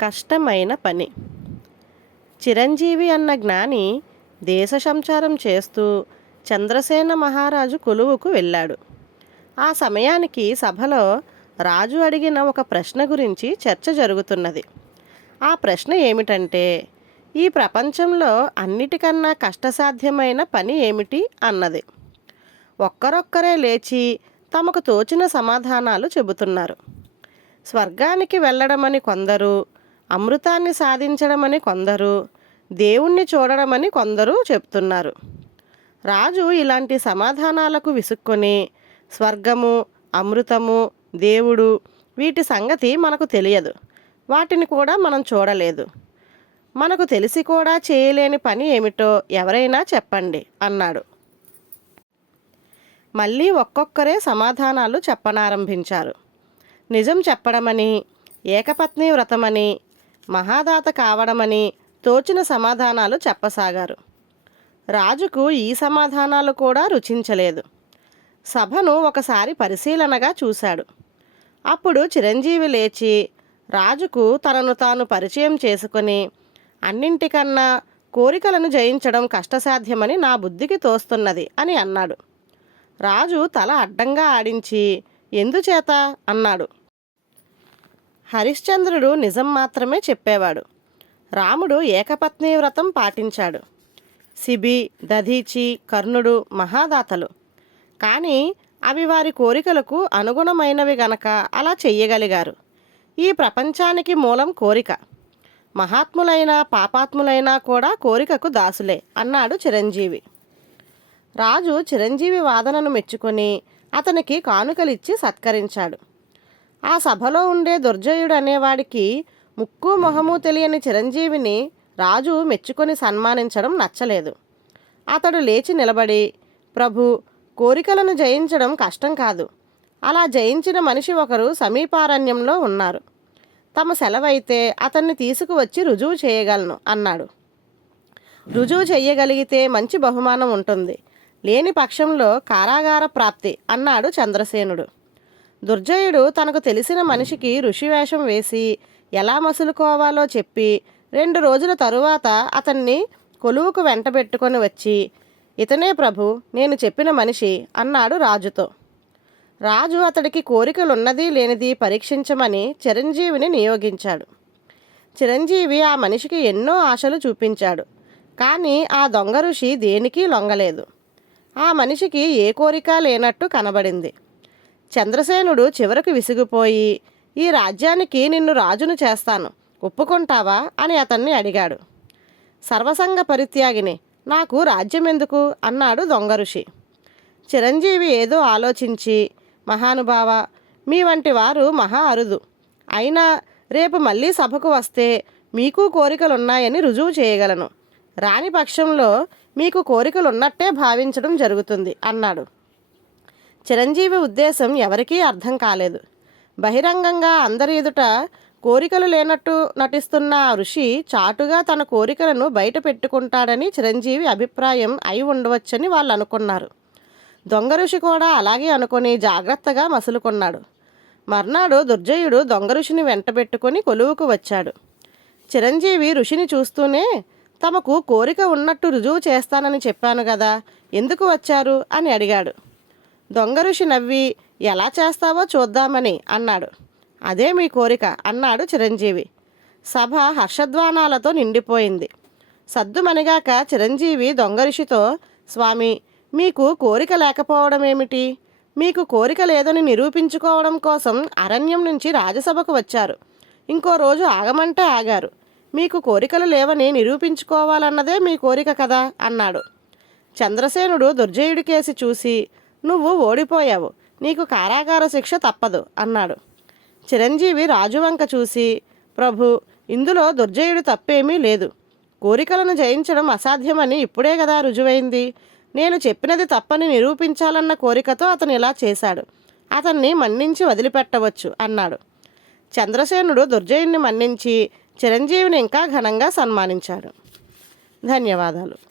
కష్టమైన పని. చిరంజీవి అన్న జ్ఞాని దేశ సంచారం చేస్తూ చంద్రసేన మహారాజు కొలువుకు వెళ్ళాడు. ఆ సమయానికి సభలో రాజు అడిగిన ఒక ప్రశ్న గురించి చర్చ జరుగుతున్నది. ఆ ప్రశ్న ఏమిటంటే ఈ ప్రపంచంలో అన్నిటికన్నా కష్టసాధ్యమైన పని ఏమిటి అన్నది. ఒక్కరొక్కరే లేచి తమకు తోచిన సమాధానాలు చెబుతున్నారు. స్వర్గానికి వెళ్ళడమని కొందరు అమృతాన్ని సాధించడమని కొందరు దేవుణ్ణి చూడడమని కొందరు చెప్తున్నారు. రాజు ఇలాంటి సమాధానాలకు విసుక్కొని స్వర్గము అమృతము దేవుడు వీటి సంగతి మనకు తెలియదు. వాటిని కూడా మనం చూడలేదు. మనకు తెలిసి కూడా చేయలేని పని ఏమిటో ఎవరైనా చెప్పండి అన్నాడు. మళ్ళీ ఒక్కొక్కరే సమాధానాలు చెప్పనారంభించారు. నిజం చెప్పడమని ఏకపత్ని వ్రతమని మహాదాత కావడమని తోచిన సమాధానాలు చెప్పసాగారు. రాజుకు ఈ సమాధానాలు కూడా రుచించలేదు. సభను ఒకసారి పరిశీలనగా చూశాడు. అప్పుడు చిరంజీవి లేచి రాజుకు తనను తాను పరిచయం చేసుకుని అన్నింటికన్నా కోరికలను జయించడం కష్టసాధ్యమని నా బుద్ధికి తోస్తున్నది అని అన్నాడు. రాజు తల అడ్డంగా ఆడించి ఎందుచేత? అన్నాడు. హరిశ్చంద్రుడు నిజం మాత్రమే చెప్పేవాడు. రాముడు ఏకపత్ని వ్రతం పాటించాడు. శిబి దధీచి కర్ణుడు మహాదాతలు. కానీ అవి వారి కోరికలకు అనుగుణమైనవి గనక అలా చెయ్యగలిగారు. ఈ ప్రపంచానికి మూలం కోరిక. మహాత్ములైన పాపాత్ములైనా కూడా కోరికకు దాసులే అన్నాడు చిరంజీవి. రాజు చిరంజీవి వాదనను మెచ్చుకొని అతనికి కానుకలిచ్చి సత్కరించాడు. ఆ సభలో ఉండే దుర్జయుడు అనేవాడికి ముక్కు మొహము తెలియని చిరంజీవిని రాజు మెచ్చుకొని సన్మానించడం నచ్చలేదు. అతడు లేచి నిలబడి ప్రభు కోరికలను జయించడం కష్టం కాదు. అలా జయించిన మనిషి ఒకరు సమీపారణ్యంలో ఉన్నారు. తమ సెలవైతే అతన్ని తీసుకువచ్చి రుజువు చేయగలను అన్నాడు. రుజువు చేయగలిగితే మంచి బహుమానం ఉంటుంది. లేని పక్షంలో కారాగార ప్రాప్తి అన్నాడు చంద్రసేనుడు. దుర్జయుడు తనకు తెలిసిన మనిషికి ఋషివేషం వేసి ఎలా మసులుకోవాలో చెప్పి రెండు రోజుల తరువాత అతన్ని కొలువుకు వెంటబెట్టుకొని వచ్చి ఇతనే ప్రభు నేను చెప్పిన మనిషి అన్నాడు రాజుతో. రాజు అతడికి కోరికలున్నది లేనిది పరీక్షించమని చిరంజీవిని నియోగించాడు. చిరంజీవి ఆ మనిషికి ఎన్నో ఆశలు చూపించాడు కానీ ఆ దొంగ ఋషి దేనికి లొంగలేదు. ఆ మనిషికి ఏ కోరిక లేనట్టు కనబడింది. చంద్రసేనుడు చివరకు విసిగిపోయి ఈ రాజ్యానికి నిన్ను రాజును చేస్తాను ఒప్పుకుంటావా? అని అతన్ని అడిగాడు. సర్వసంగ పరిత్యాగిని నాకు రాజ్యం ఎందుకు అన్నాడు దొంగ ఋషి. చిరంజీవి ఏదో ఆలోచించి మహానుభావ మీ వంటి వారు మహా అరుదు. అయినా రేపు మళ్ళీ సభకు వస్తే మీకు కోరికలున్నాయని రుజువు చేయగలను. రాని పక్షంలో మీకు కోరికలున్నట్టే భావించడం జరుగుతుంది అన్నాడు. చిరంజీవి ఉద్దేశం ఎవరికీ అర్థం కాలేదు. బహిరంగంగా అందరి ఎదుట కోరికలు లేనట్టు నటిస్తున్న ఆ ఋషి చాటుగా తన కోరికలను బయట పెట్టుకుంటాడని చిరంజీవి అభిప్రాయం అయి ఉండవచ్చని వాళ్ళు అనుకున్నారు. దొంగ ఋషి కూడా అలాగే అనుకొని జాగ్రత్తగా మసులుకున్నాడు. మర్నాడు దుర్జయుడు దొంగ ఋషిని వెంటబెట్టుకొని కొలువుకు వచ్చాడు. చిరంజీవి ఋషిని చూస్తూనే తమకు కోరిక ఉన్నట్టు రుజువు చేస్తానని చెప్పాను కదా ఎందుకు వచ్చారు అని అడిగాడు. దొంగ ఋషి నవ్వి ఎలా చేస్తావో చూద్దామని అన్నాడు. అదే మీ కోరిక అన్నాడు చిరంజీవి. సభ హర్షధ్వానాలతో నిండిపోయింది. సద్దుమణిగాక చిరంజీవి దొంగ ఋషితో స్వామి మీకు కోరిక లేకపోవడం ఏమిటి? మీకు కోరిక లేదని నిరూపించుకోవడం కోసం అరణ్యం నుంచి రాజసభకు వచ్చారు. ఇంకో రోజు ఆగమంటే ఆగారు. మీకు కోరికలు లేవని నిరూపించుకోవాలన్నదే మీ కోరిక కదా అన్నాడు. చంద్రసేనుడు దుర్జయుడి కేసి చూసి నువ్వు ఓడిపోయావు. నీకు కారాగార శిక్ష తప్పదు అన్నాడు. చిరంజీవి రాజువంక చూసి ప్రభు ఇందులో దుర్జయుడు తప్పేమీ లేదు. కోరికలను జయించడం అసాధ్యమని ఇప్పుడే కదా రుజువైంది. నేను చెప్పినది తప్పని నిరూపించాలన్న కోరికతో అతను ఇలా చేశాడు. అతన్ని మన్నించి వదిలిపెట్టవచ్చు అన్నాడు. చంద్రసేనుడు దుర్జయుణ్ణి మన్నించి చిరంజీవిని ఇంకా ఘనంగా సన్మానించాడు. ధన్యవాదాలు.